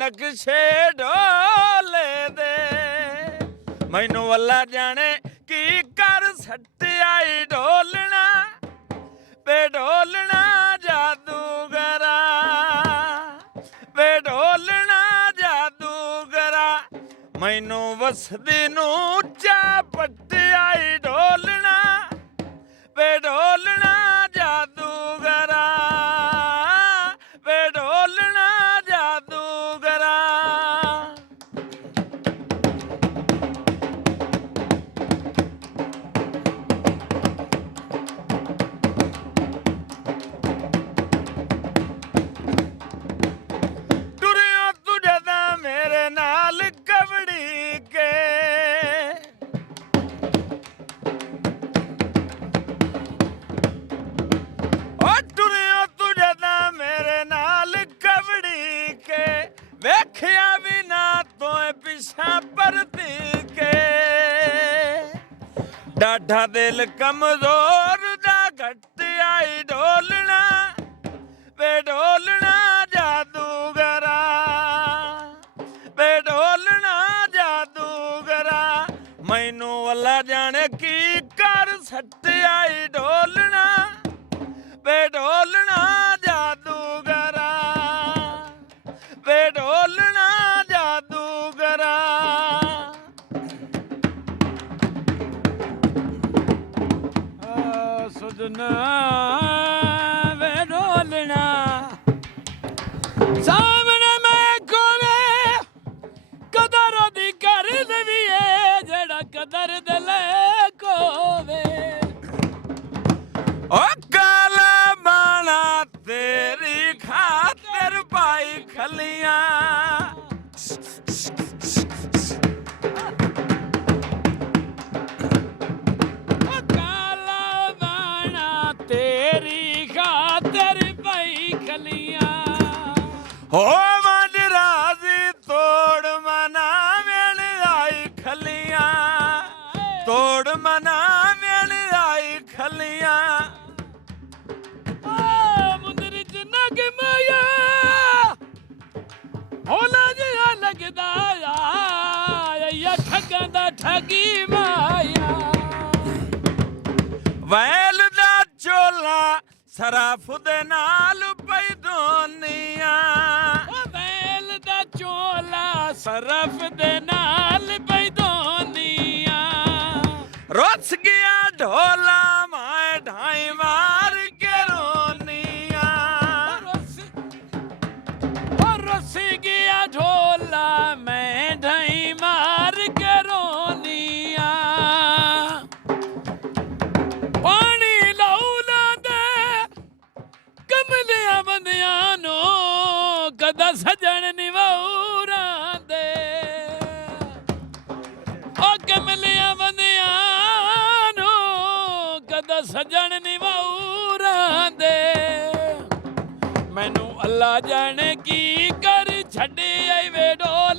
नक्शे ढोले दे मैनू अल्लाह जाने की कर सट्टियाई ढोलना वे ढोलना जादूगरा वे ढोलना जादूगरा मैनू वसदी नू चा पट्टियाई ढोलना वे ढोलना जादूगरा वे ढोलना जादूगरा। टुरियो तुझे दा मेरे नाल कबड़ी के टुरियो तुझे दा मेरे नाल कबड़ी के वेखिया बिना तो पिछा परती के डाढ़ा दिल कमजोर दा घट आई ढोलना वे ढोलना जादूगरा वे ढोलना जादूगरा मैनू अल्लाह जाने की कर सट आई ढोलना वे ढोलना जादूगरा वे ढोलना जादूगरा। सुजना वे ढोलना सामने मैं कोवे कदर दी कर दवीए जड़ा कदर दले कोवे ओ काला बाणा तेरी खातिर पाई खलियां ओ काला बाणा तेरी खातिर पाई खलियां हो मन राजी तोड़ मना मेल आई खलियां तोड़ मना मेल आई खलियां मुंदरी च नग माया होला जिहा लगदा या ठगां दा ठगी माया वैल दा चोला सराफ दे नाल पई दोनिया वैल दा चोला सरफ दे नाल पई दोनिया रुस गया ढोला माए ढाई मार के रोनिया रुस गया ढोला मैं ढाई मार के रोनिया पानी लाउला दे कमलिया बंदिया नो कदा सजन निवाऊरा दे ओ कमलिया बंदिया नो कदा सजन निवाऊरा दे मैनू अल्लाह जाने की कर छड्डी आई वे ढोल